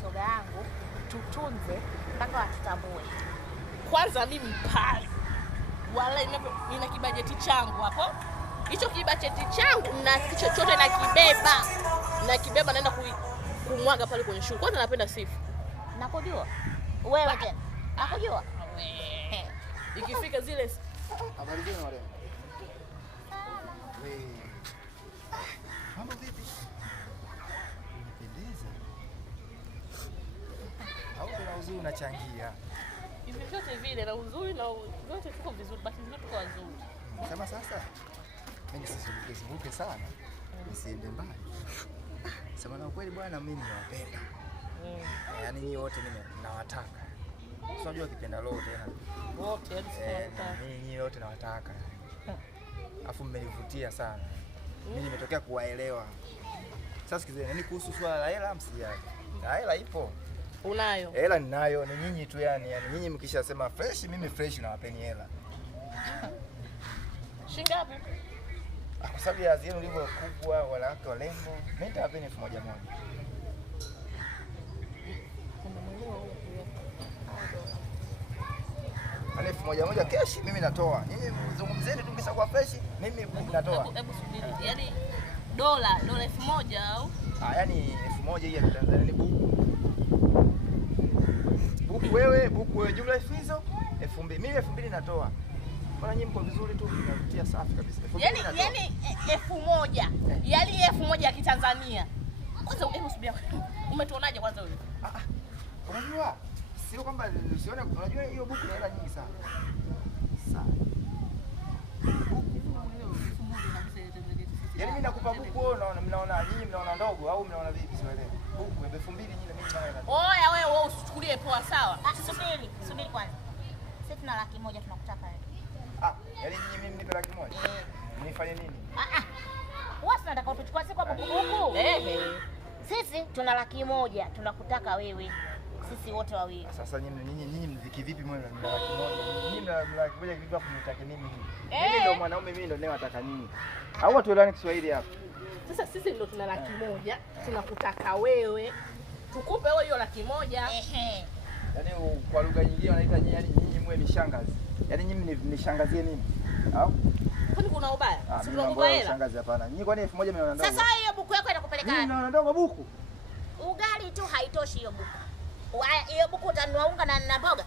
shoga yangu, tutunze mpaka watutambue. Kwanza mimi pale wala nina kibajeti changu hapo. Hicho kibajeti changu na chochote nakibeba naenda kumwaga pale kwenye shule. Kwanza napenda sifa. Nakujua. Wewe tena. Nakujua. Ikifika zile habari zenu marehemu. Mambo vipi? Unapendeza. Au kuna uzuri unachangia? hivi vyote vile na uzuri na vyote tuko vizuri, basi ndio tuko wazuri. Sema sasa mimi nisizunguke sana. Nisiende mbali. Sema na ukweli bwana, mimi nawapenda. Yaani nyinyi wote mimi nawataka. Unajua kipenda roho tena. Wote hadi tunataka. Nyinyi wote nawataka. Afu mmenivutia sana. Mimi nimetokea kuwaelewa. Sasa sikizeni, ni kuhusu swala la hela msijali. Hela ipo. Unayo? Hela ninayo, ni nyinyi tu yani nyinyi mkishasema fresh, mimi fresh na wapeni hela. Shilingi ngapi? Kwa sababu ya zenu ulivyo kubwa wanawake walembo, mimi nitawapeni 1,000. Ani 1,000 keshi mimi natoa. Nyinyi mzungumzeni tu kisha kwa fresh, mimi natoa. Hebu subiri. Yaani dola 1,000 au? Yaani 1,000 hii ya Tanzania ni buku. Buku wewe jumla hizo 2,000. Mimi 2,000 natoa. Bwana nyinyi mko vizuri tu, mnavutia safi kabisa. Yaani 1,000. Yaani 1,000 ya Kitanzania. Kwanza hebu subiri. Umetuonaje kwanza wewe? Unajua sio kwamba usione, unajua hiyo buku ni hela nyingi sana. Yaani mimi nakupa buku wewe mnaona nyinyi mnaona ndogo au mnaona vipi sielewi. Buku 2,000 nyinyi na mimi naona. Oya wewe usichukulie poa sawa. Subiri kwanza. Sisi tuna 100,000 tunakutaka wewe. Yaani nyinyi mimi nipe 100,000. Nifanye nini? Wewe unataka utuchukue sisi kwa buku? Sisi tuna 100,000 tunakutaka wewe. Sisi wote wawili. Sasa nyinyi mziki vipi mwe na 100,000? Nyinyi na 100,000 vipi hapo mnitaka nini? Mimi ndio mwanaume, mimi ndio nataka nini? Au watu elewane Kiswahili hapa. Sasa sisi ndio tuna 100,000 tunakutaka wewe. Tukupe wewe hiyo 100,000. Yaani kwa lugha nyingine wanaita nyinyi mwe ni shangazi. Yaani nyinyi nishangazie nini? Au? Kwani kuna ubaya? Si tunakupa hela. Shangazi hapana. Nyinyi kwani 1,000 mnaona ndogo? Sasa hiyo buku yako inakupeleka wapi? Mimi naona ndogo buku. Ugali tu haitoshi hiyo buku. Hiyo buku utanunua unga na mboga.